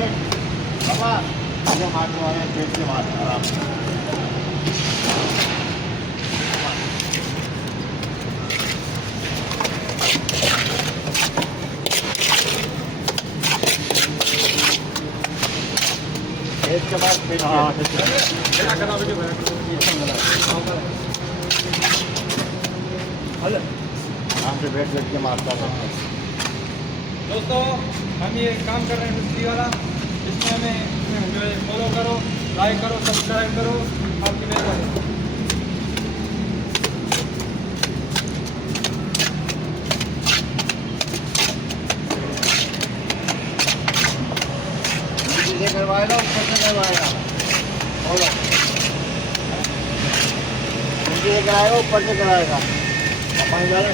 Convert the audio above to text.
बाबा ये मारने वाले पेट से मार आराम से। पेट के बाद पेट आराम से बैठ के मारता था। दोस्तों हम ये काम कर रहे हैं मिस्त्री वाला, इसमें हमें जो है फॉलो करो, लाइक करो, सब्सक्राइब करो, आपकी मेहरबानी। नीचे करवाएगा ऊपर से करवाएगा और नीचे से कराएगा ऊपर से कराएगा। पानी डाला